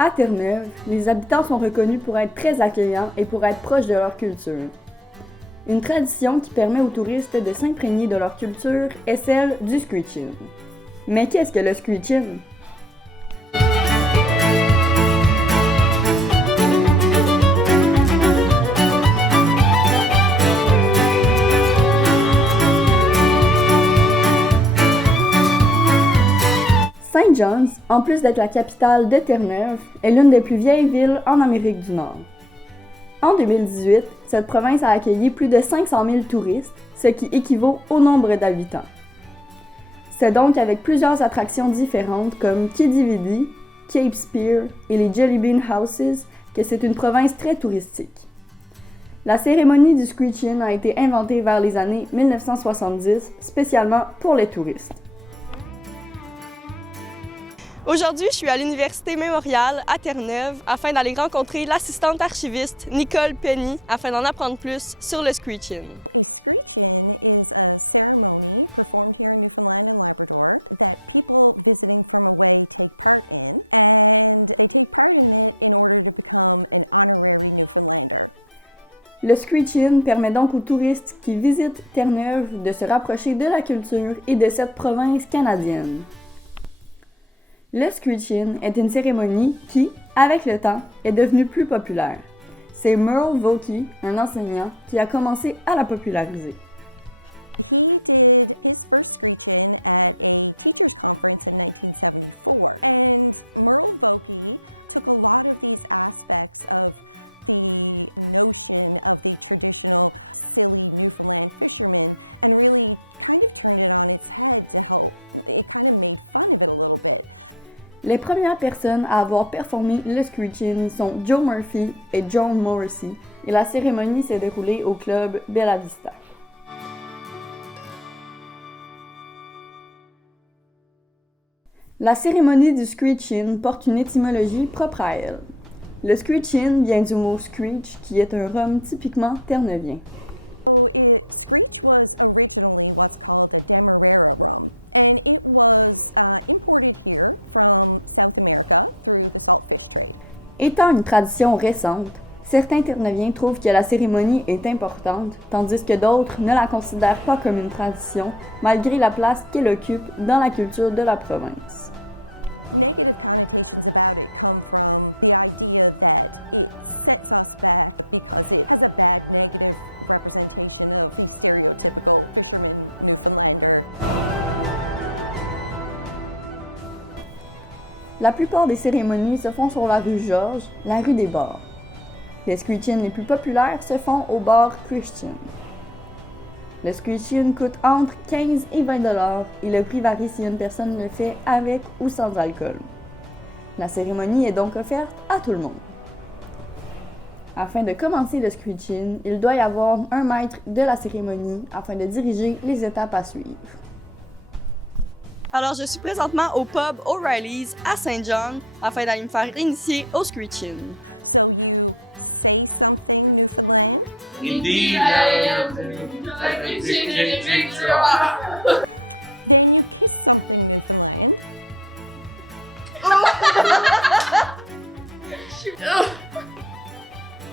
À Terre-Neuve, les habitants sont reconnus pour être très accueillants et pour être proches de leur culture. Une tradition qui permet aux touristes de s'imprégner de leur culture est celle du screeching. Mais qu'est-ce que le screeching? St. John's, en plus d'être la capitale de Terre-Neuve, est l'une des plus vieilles villes en Amérique du Nord. En 2018, cette province a accueilli plus de 500 000 touristes, ce qui équivaut au nombre d'habitants. C'est donc avec plusieurs attractions différentes comme Kidividi, Cape Spear et les Jelly Bean Houses que c'est une province très touristique. La cérémonie du screeching a été inventée vers les années 1970, spécialement pour les touristes. Aujourd'hui, je suis à l'Université Mémorial à Terre-Neuve afin d'aller rencontrer l'assistante archiviste Nicole Penny afin d'en apprendre plus sur le screeching. Le screeching permet donc aux touristes qui visitent Terre-Neuve de se rapprocher de la culture et de cette province canadienne. Le screeching est une cérémonie qui, avec le temps, est devenue plus populaire. C'est Merle Vokey, un enseignant, qui a commencé à la populariser. Les premières personnes à avoir performé le screeching sont Joe Murphy et John Morrissey, et la cérémonie s'est déroulée au club Bella Vista. La cérémonie du screeching porte une étymologie propre à elle. Le screeching vient du mot screech, qui est un rhum typiquement terneuvien. Étant une tradition récente, certains Terneviens trouvent que la cérémonie est importante, tandis que d'autres ne la considèrent pas comme une tradition, malgré la place qu'elle occupe dans la culture de la province. La plupart des cérémonies se font sur la rue Georges, la rue des Bars. Les screechings les plus populaires se font au bar Christian. Le screeching coûte entre 15 et 20 $ et le prix varie si une personne le fait avec ou sans alcool. La cérémonie est donc offerte à tout le monde. Afin de commencer le screeching, il doit y avoir un maître de la cérémonie afin de diriger les étapes à suivre. Alors, je suis présentement au pub O'Reilly's à Saint John afin d'aller me faire initier au screeching. Indeed, I am like a chicken drop.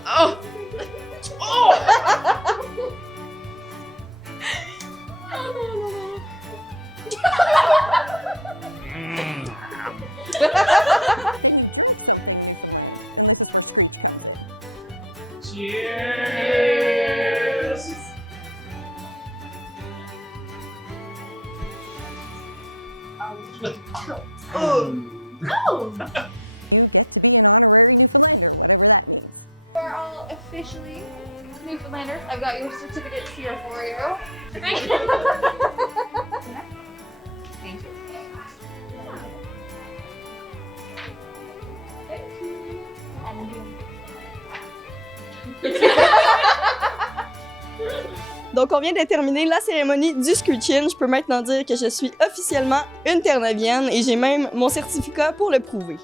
Oh! Cheers! You are all officially Newfoundlanders. I've got your certificates here for you. Thank you. Thank you. Donc, on vient de terminer la cérémonie du screeching. Je peux maintenant dire que je suis officiellement une Terre-Neuvienne et j'ai même mon certificat pour le prouver.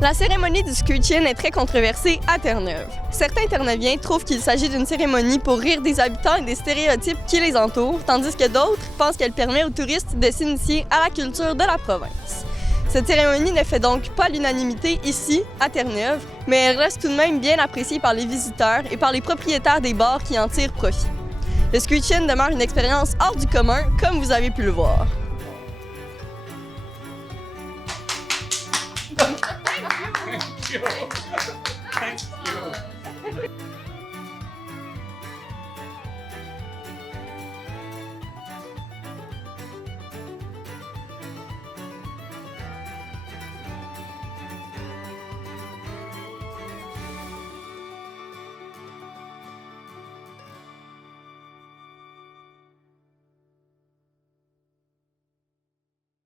La cérémonie du screeching est très controversée à Terre-Neuve. Certains Terre-Neuviens trouvent qu'il s'agit d'une cérémonie pour rire des habitants et des stéréotypes qui les entourent, tandis que d'autres pensent qu'elle permet aux touristes de s'initier à la culture de la province. Cette cérémonie ne fait donc pas l'unanimité ici, à Terre-Neuve, mais elle reste tout de même bien appréciée par les visiteurs et par les propriétaires des bars qui en tirent profit. Le Screech-In demeure une expérience hors du commun, comme vous avez pu le voir. Thank you.